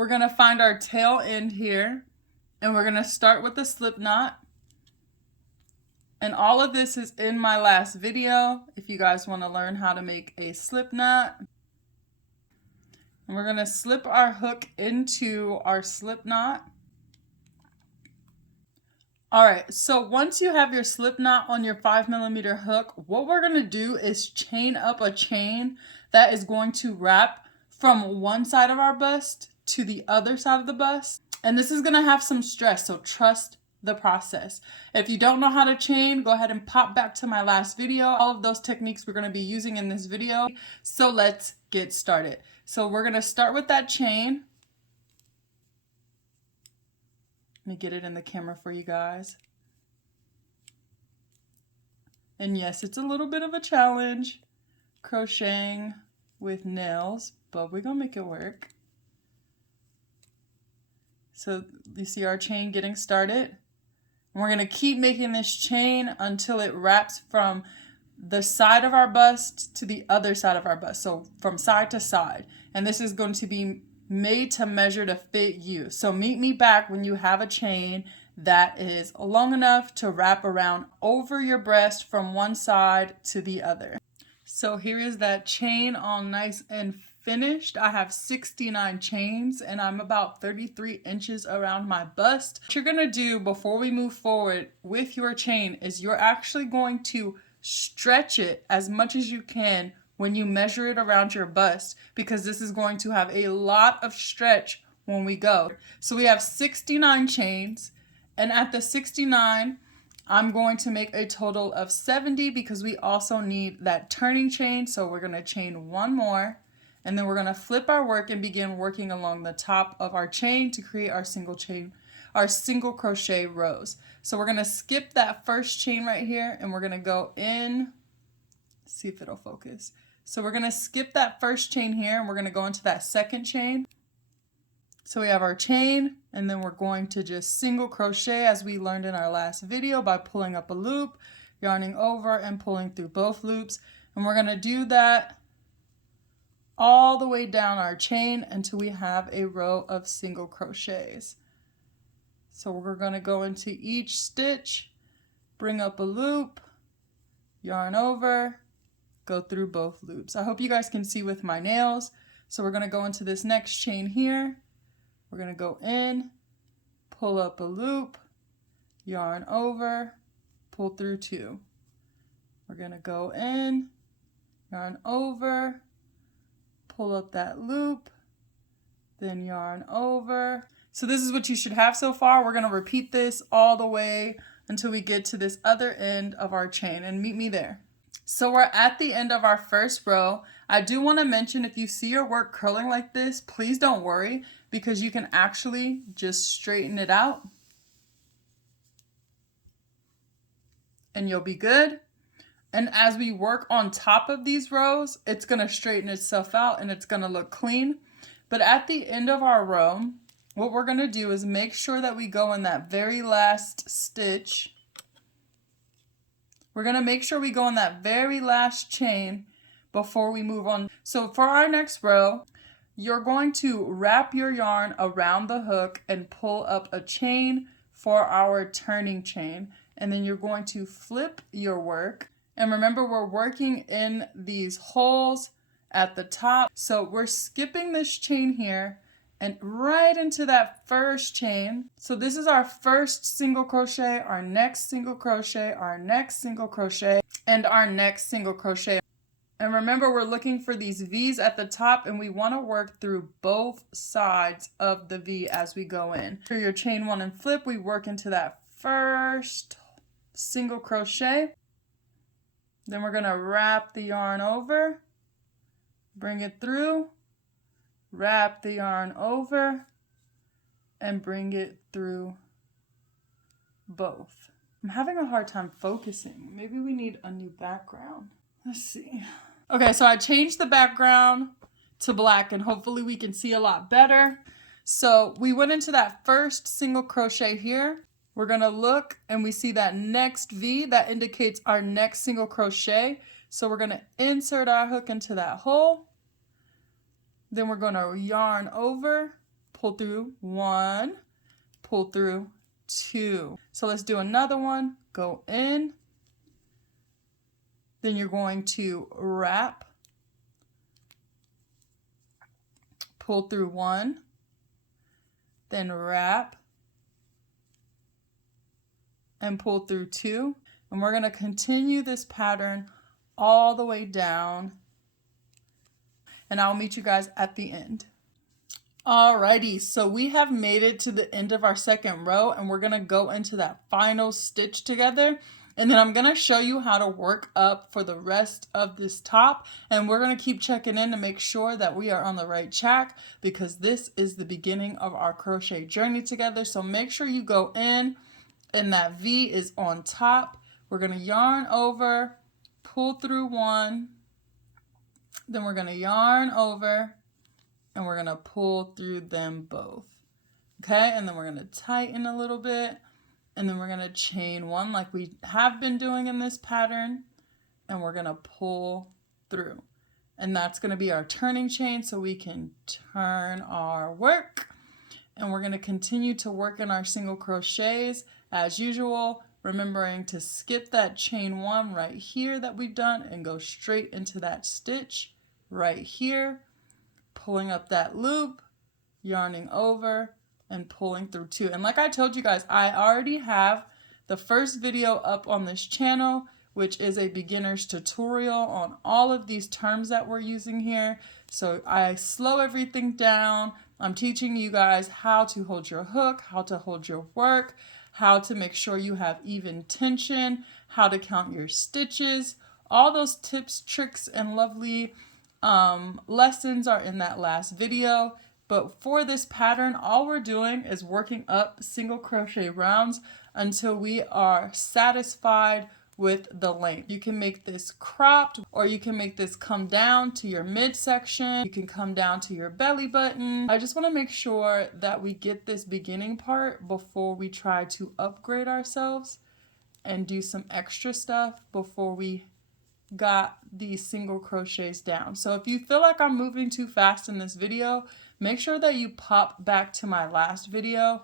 we're going to find our tail end here, and we're going to start with a slip knot. And all of this is in my last video if you guys want to learn how to make a slip knot. And we're going to slip our hook into our slip knot. Alright, so once you have your slip knot on your 5mm hook, what we're going to do is chain up a chain that is going to wrap from one side of our bust to the other side of the bust. And this is going to have some stress, so trust the process. If you don't know how to chain, go ahead and pop back to my last video. All of those techniques we're going to be using in this video. So let's get started. So we're going to start with that chain. Let me get it in the camera for you guys. And yes, it's a little bit of a challenge crocheting with nails, but we're gonna make it work. So you see our chain getting started. And we're gonna keep making this chain until it wraps from the side of our bust to the other side of our bust. So from side to side. And this is going to be made to measure to fit you. So meet me back when you have a chain that is long enough to wrap around over your breast from one side to the other. So here is that chain all nice and finished. I have 69 chains and I'm about 33 inches around my bust. What you're gonna do before we move forward with your chain is you're actually going to stretch it as much as you can when you measure it around your bust, because this is going to have a lot of stretch when we go. So we have 69 chains, and at the 69, I'm going to make a total of 70 because we also need that turning chain. So we're gonna chain one more, and then we're gonna flip our work and begin working along the top of our chain to create our single crochet rows. So we're gonna skip that first chain right here, and we're gonna go in, see if it'll focus. So we're going to skip that first chain here and we're going to go into that second chain. So we have our chain, and then we're going to just single crochet as we learned in our last video by pulling up a loop, yarning over and pulling through both loops. And we're going to do that all the way down our chain until we have a row of single crochets. So we're going to go into each stitch, bring up a loop, yarn over, go through both loops. I hope you guys can see with my nails. So we're going to go into this next chain here. We're going to go in, pull up a loop, yarn over, pull through two. We're going to go in, yarn over, pull up that loop, then yarn over. So this is what you should have so far. We're going to repeat this all the way until we get to this other end of our chain, and meet me there. So we're at the end of our first row. I do want to mention, if you see your work curling like this, please don't worry, because you can actually just straighten it out and you'll be good. And as we work on top of these rows, it's going to straighten itself out and it's going to look clean. But at the end of our row, what we're going to do is make sure that we go in that very last stitch. We're going to make sure we go in that very last chain before we move on. So for our next row, you're going to wrap your yarn around the hook and pull up a chain for our turning chain. And then you're going to flip your work. And remember, we're working in these holes at the top. So we're skipping this chain here and right into that first chain. So this is our first single crochet, our next single crochet, our next single crochet, and our next single crochet. And remember, we're looking for these V's at the top, and we want to work through both sides of the V as we go in. For your chain one and flip, we work into that first single crochet. Then we're going to wrap the yarn over, bring it through, wrap the yarn over, and bring it through both. I'm having a hard time focusing. Maybe we need a new background. Let's see. Okay, so I changed the background to black, and hopefully we can see a lot better. So we went into that first single crochet here. We're going to look and we see that next V that indicates our next single crochet. So we're going to insert our hook into that hole. Then we're going to yarn over, pull through 1, pull through 2. So let's do another one. Go in, then you're going to wrap, pull through 1, then wrap and pull through 2. And we're going to continue this pattern all the way down, and I'll meet you guys at the end. Alrighty, so we have made it to the end of our second row, and we're going to go into that final stitch together, and then I'm going to show you how to work up for the rest of this top, and we're going to keep checking in to make sure that we are on the right track, because this is the beginning of our crochet journey together. So make sure you go in and that V is on top. We're going to yarn over, pull through 1, then we're going to yarn over, and we're going to pull through them both. Okay, and then we're going to tighten a little bit, and then we're going to chain 1 like we have been doing in this pattern, and we're going to pull through. And that's going to be our turning chain, so we can turn our work. And we're going to continue to work in our single crochets as usual, remembering to skip that chain 1 right here that we've done and go straight into that stitch right here, pulling up that loop, yarning over, and pulling through 2. And like I told you guys, I already have the first video up on this channel, which is a beginner's tutorial on all of these terms that we're using here. So I slow everything down. I'm teaching you guys how to hold your hook, how to hold your work, how to make sure you have even tension, how to count your stitches. All those tips, tricks, and lovely lessons are in that last video. But for this pattern, all we're doing is working up single crochet rounds until we are satisfied with the length. You can make this cropped, or you can make this come down to your midsection. You can come down to your belly button. I just want to make sure that we get this beginning part before we try to upgrade ourselves and do some extra stuff before we got these single crochets down. So if you feel like I'm moving too fast in this video, make sure that you pop back to my last video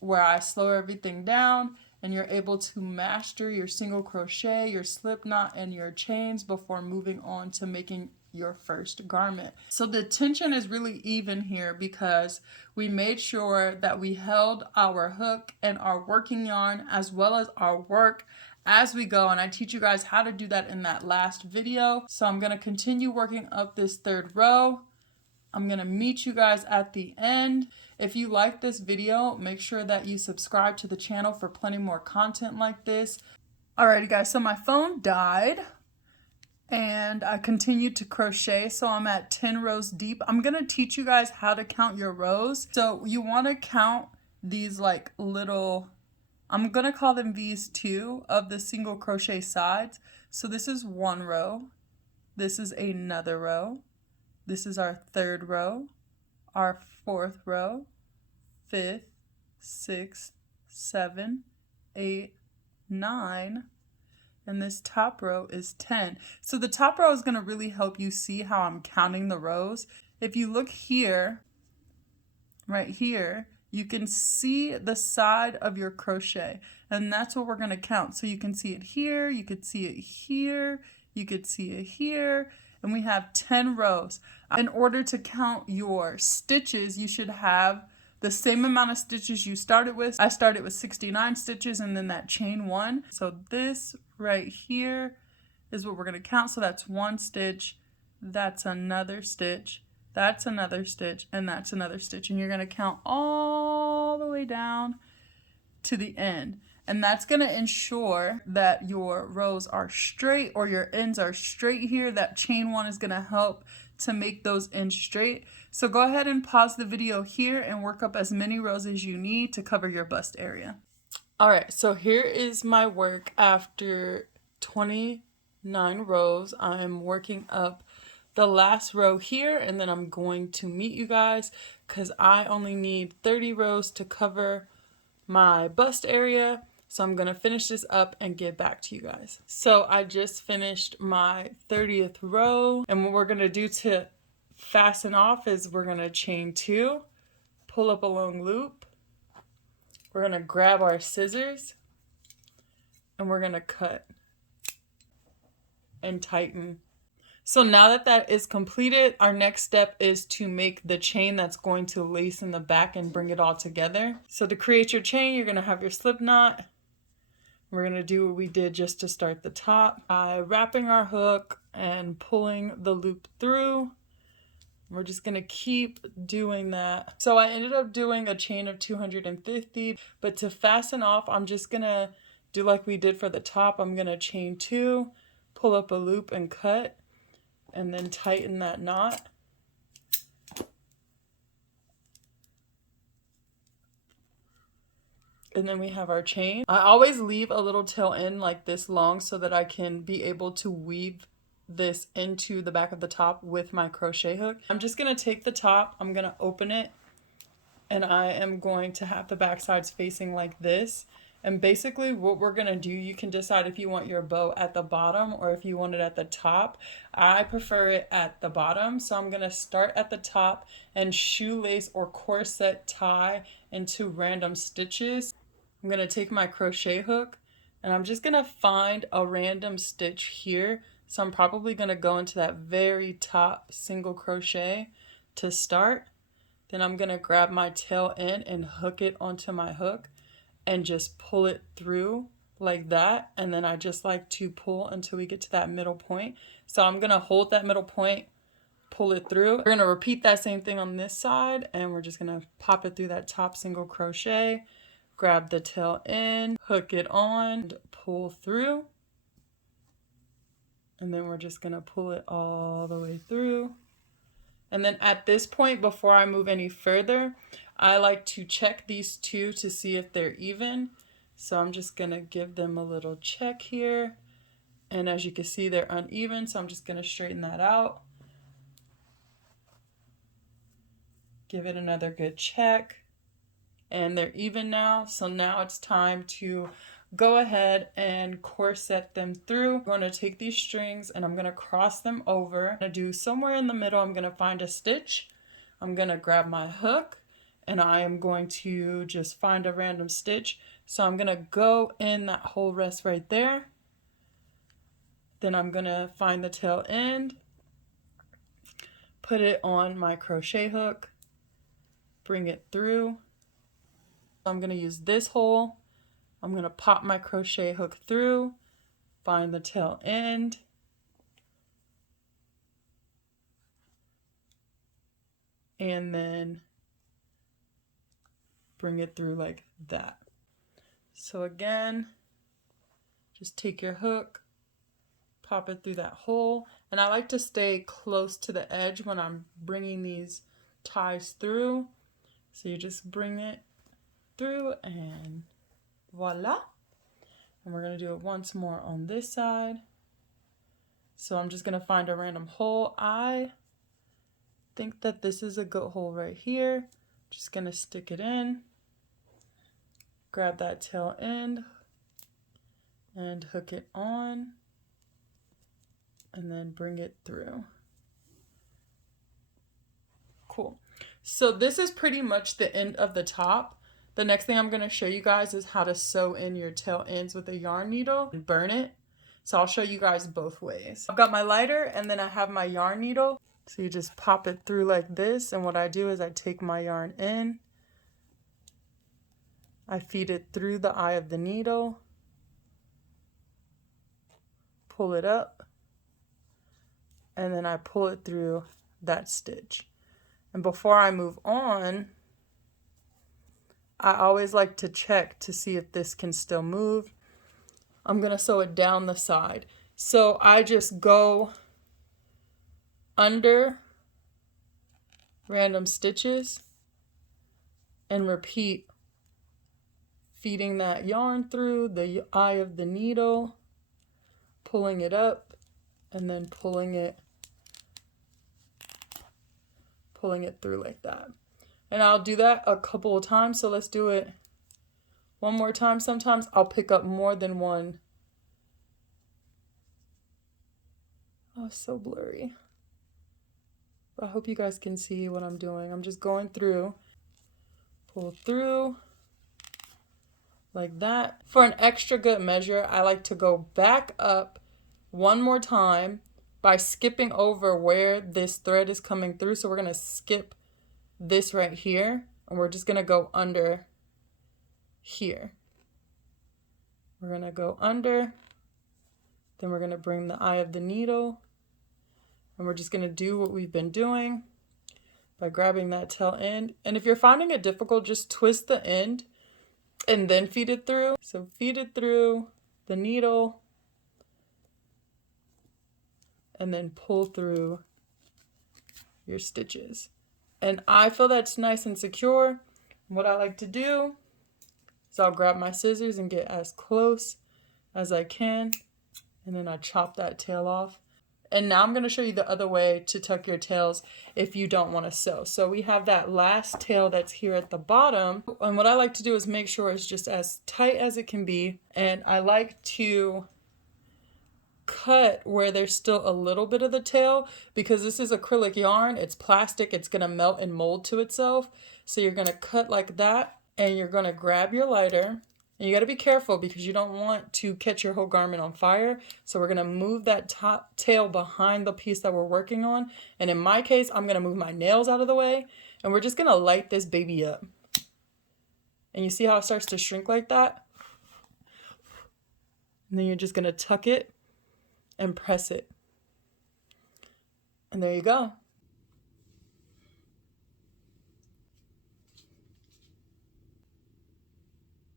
where I slow everything down and you're able to master your single crochet, your slip knot, and your chains before moving on to making your first garment. So the tension is really even here because we made sure that we held our hook and our working yarn as well as our work as we go, and I teach you guys how to do that in that last video. So I'm going to continue working up this third row. I'm going to meet you guys at the end. If you like this video, make sure that you subscribe to the channel for plenty more content like this. Alrighty guys, so my phone died and I continued to crochet, so I'm at 10 rows deep. I'm going to teach you guys how to count your rows. So you want to count these like little, I'm going to call them V's too, of the single crochet sides. So this is one row, this is another row, this is our third row, our fourth row, fifth, sixth, 7, 8, 9, and this top row is 10. So the top row is going to really help you see how I'm counting the rows. If you look here, right here, you can see the side of your crochet, and that's what we're going to count. So you can see it here, you could see it here, you could see it here, and we have 10 rows. In order to count your stitches, you should have the same amount of stitches you started with. I started with 69 stitches and then that chain 1. So this right here is what we're going to count. So that's 1 stitch, that's another stitch, that's another stitch, and that's another stitch. And you're going to count all the way down to the end. And that's going to ensure that your rows are straight or your ends are straight here. That chain 1 is going to help to make those ends straight. So go ahead and pause the video here and work up as many rows as you need to cover your bust area. Alright, so here is my work after 29 rows. I'm working up the last row here, and then I'm going to meet you guys because I only need 30 rows to cover my bust area. So I'm going to finish this up and get back to you guys. So I just finished my 30th row, and what we're going to do to fasten off is we're going to chain 2, pull up a long loop. We're going to grab our scissors and we're going to cut and tighten. So now that that is completed, our next step is to make the chain that's going to lace in the back and bring it all together. So to create your chain, you're going to have your slip knot. We're going to do what we did just to start the top by wrapping our hook and pulling the loop through. We're just going to keep doing that. So I ended up doing a chain of 250, but to fasten off, I'm just going to do like we did for the top. I'm going to chain 2, pull up a loop and cut, and then tighten that knot. And then we have our chain. I always leave a little tail end like this long so that I can be able to weave this into the back of the top with my crochet hook. I'm just gonna take the top, I'm gonna open it, and I am going to have the back sides facing like this. And basically what we're gonna do, you can decide if you want your bow at the bottom or if you want it at the top. I prefer it at the bottom, so I'm gonna start at the top and shoelace or corset tie into random stitches. I'm gonna take my crochet hook and I'm just gonna find a random stitch here. So I'm probably gonna go into that very top single crochet to start. Then I'm gonna grab my tail end and hook it onto my hook and just pull it through like that. And then I just like to pull until we get to that middle point. So I'm gonna hold that middle point, pull it through. We're gonna repeat that same thing on this side, and we're just gonna pop it through that top single crochet, grab the tail end, hook it on, and pull through. And then we're just gonna pull it all the way through. And then at this point, before I move any further, I like to check these two to see if they're even. So I'm just gonna give them a little check here. And as you can see, they're uneven, so I'm just gonna straighten that out. Give it another good check. And they're even now, so now it's time to go ahead and corset them through. I'm going to take these strings and I'm going to cross them over. I'm going to do somewhere in the middle, I'm going to find a stitch. I'm going to grab my hook and I am going to just find a random stitch. So I'm going to go in that whole rest right there. Then I'm going to find the tail end, put it on my crochet hook, bring it through. I'm going to use this hole. I'm going to pop my crochet hook through, find the tail end, and then bring it through like that. So again, just take your hook, pop it through that hole, and I like to stay close to the edge when I'm bringing these ties through. So you just bring it through and voila. And we're going to do it once more on this side. So I'm just going to find a random hole. I think that this is a good hole right here. Just going to stick it in, grab that tail end and hook it on, and then bring it through. Cool. So this is pretty much the end of the top. The next thing I'm going to show you guys is how to sew in your tail ends with a yarn needle and burn it. So I'll show you guys both ways. I've got my lighter and then I have my yarn needle. So you just pop it through like this, and what I do is I take my yarn in, I feed it through the eye of the needle, pull it up, and then I pull it through that stitch. And before I move on, I always like to check to see if this can still move. I'm going to sew it down the side. So I just go under random stitches and repeat, feeding that yarn through the eye of the needle, pulling it up, and then pulling it through like that. And I'll do that a couple of times, so let's do it one more time. Sometimes I'll pick up more than one. Oh, it's so blurry. But I hope you guys can see what I'm doing. I'm just going through. pull through like that. For an extra good measure, I like to go back up one more time by skipping over where this thread is coming through. So we're going to skip this right here, and we're just going to go under here. We're going to go under, then we're going to bring the eye of the needle, and we're just going to do what we've been doing by grabbing that tail end. And if you're finding it difficult, just twist the end and then feed it through. So feed it through the needle and then pull through your stitches. And I feel that's nice and secure. What I like to do is I'll grab my scissors and get as close as I can, and then I chop that tail off. And now I'm going to show you the other way to tuck your tails if you don't want to sew. So we have that last tail that's here at the bottom. And what I like to do is make sure it's just as tight as it can be. And I like to cut where there's still a little bit of the tail, because this is acrylic yarn. It's plastic. It's going to melt and mold to itself. So you're going to cut like that, and you're going to grab your lighter. And you got to be careful because you don't want to catch your whole garment on fire. So we're going to move that top tail behind the piece that we're working on. And in my case, I'm going to move my nails out of the way. And we're just going to light this baby up. And you see how it starts to shrink like that? And then you're just going to tuck it and press it. And there you go.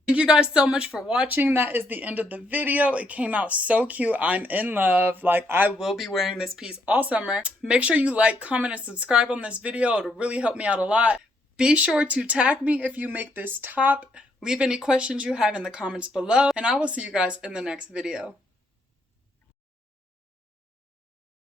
Thank you guys so much for watching. That is the end of the video. It came out so cute. I'm in love. Like, I will be wearing this piece all summer. Make sure you like, comment, and subscribe on this video. It'll really help me out a lot. Be sure to tag me if you make this top. Leave any questions you have in the comments below, and I will see you guys in the next video.